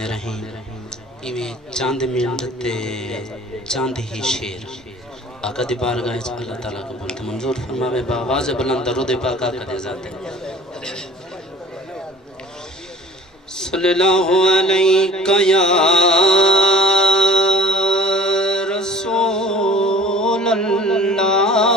رحیم ایویں چاند منڈتے چاند ہی شیر آقا دی بارگاہ وچ اللہ تعالیٰ قبول تے منظور فرماوے بآواز بلند درود پاک آقا دے ذات صلی اللہ علیہ یا رسول اللہ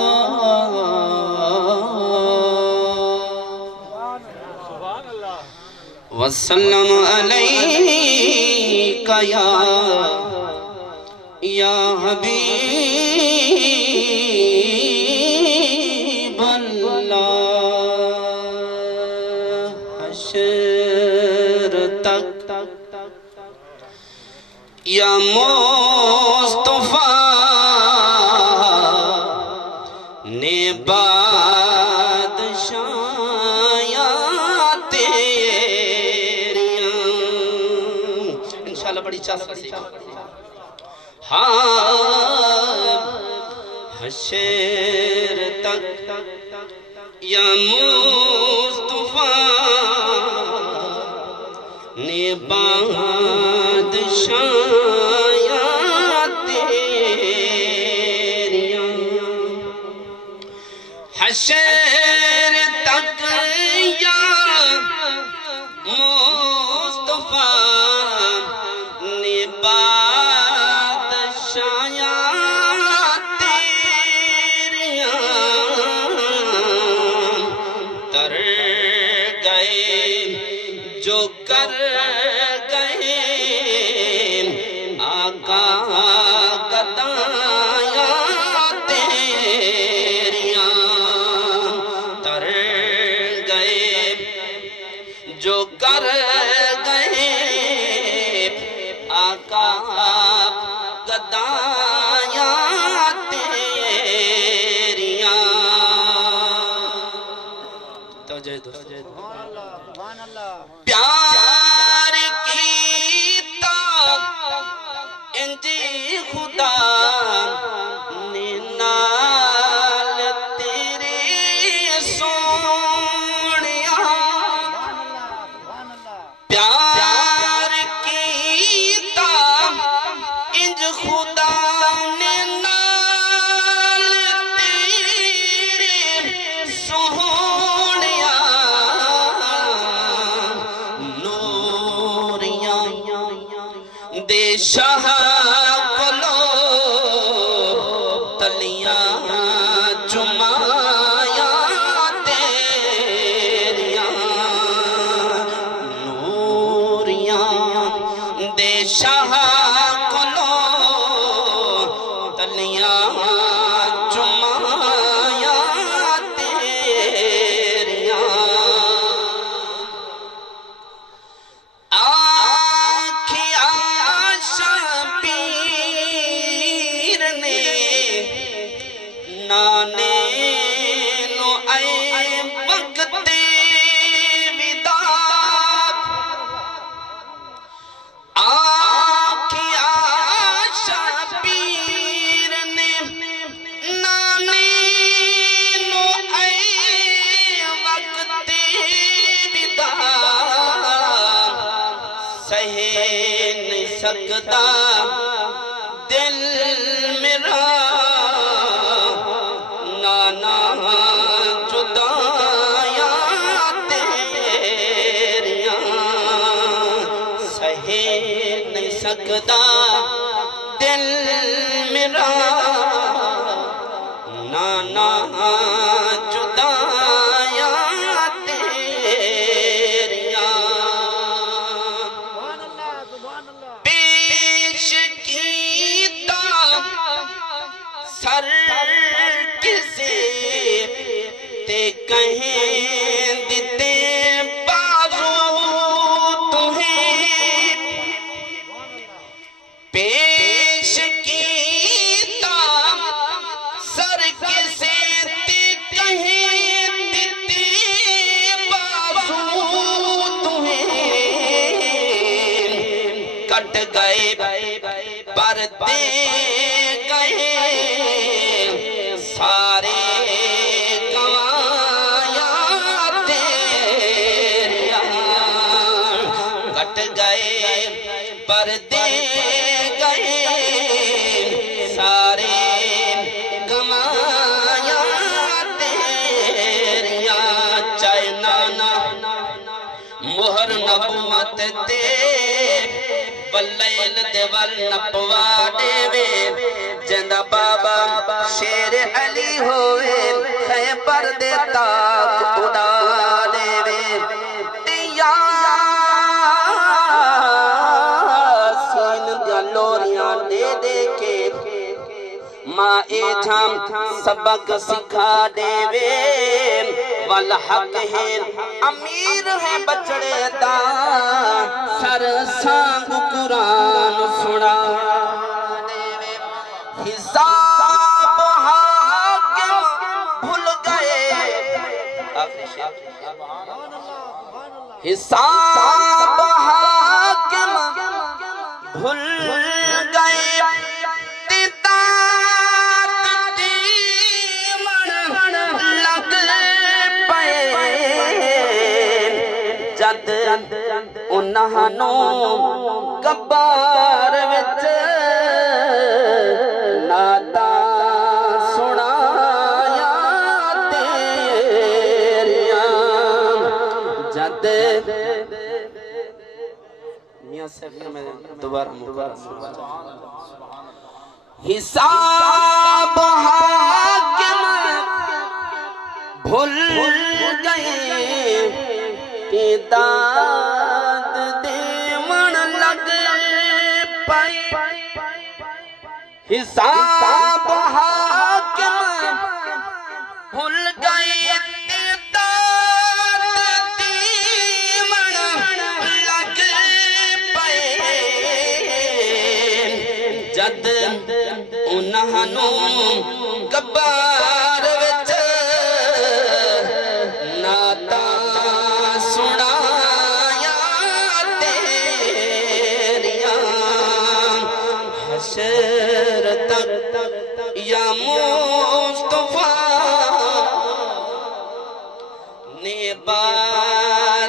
وسلم علیک یا حبیب اللہ حشر تک یا مصطفیٰ نے بڑی چاہتا سی حشر تک یا مصطفیٰ نے بادشاہیاں تیریاں حشر تک یا مصطفیٰ جو کر گئے آقا گدایاں تیریاں تر گئے جو کر گئے آقا گدایاں تیریاں توجہ دو پیار کیتا انجی خدا نے نال تیرے سونیا پیار کیتا انج خدا نے نال تیرے سونیا دے شاہ کلو تلیاں چمایاں تیریاں نوریاں دے شاہ کلو تلیاں چمایاں تیریاں نانے نو اے وقت وداع آکھیا شبیر نے نانے نو اے وقت وداع سہے نہیں سکتا دل میرا جدایاں تیریاں سہے نہیں سکتا دل میرا نانا جدایاں تیریاں پیش کیتا سر کسی تے کہیں دیتے بازو تمہیں پیش کیتا سر کسی تے کہیں دیتے بازو تمہیں کٹ گئے پردے گئے سارے گئے پردے گئے سارے گمایا تیریاں چاہے نانا مہر نبوت دے واللیل دے والنپوا دے وے جندہ بابا شیر علی ہوئے خیبر دے تاک اڑا دے وے دیا سین دیا لوریاں دے دے کے ماں اے جھام سبق سکھا دے وے والحق ہے امیر ہے بچڑے دا سر سانگ قرآن سنا دے وے حساب حاکم بھول گئے حساب حاکم بھول گئے جد انہانوں کبار وچ ناتا سنایا تیریاں جد میاں صاحب میں دوبارہ مقابلہ حساب حاکم بھول گئے داد دیون لگ پائی حساب حاکم بھول گئے داد دیون لگ پائی جد انہانوں کبار وچ ناتا حشر تک یا مصطفیٰ نے بادشاہ